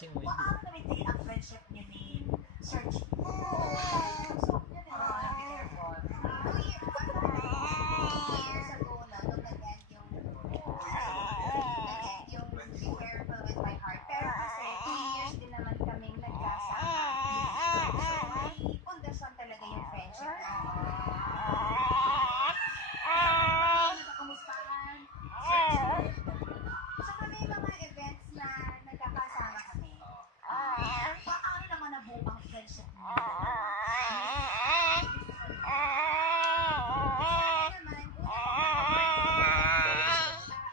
Ching Wei. Paano na maintain ang friendship niyo ni Sir Ching?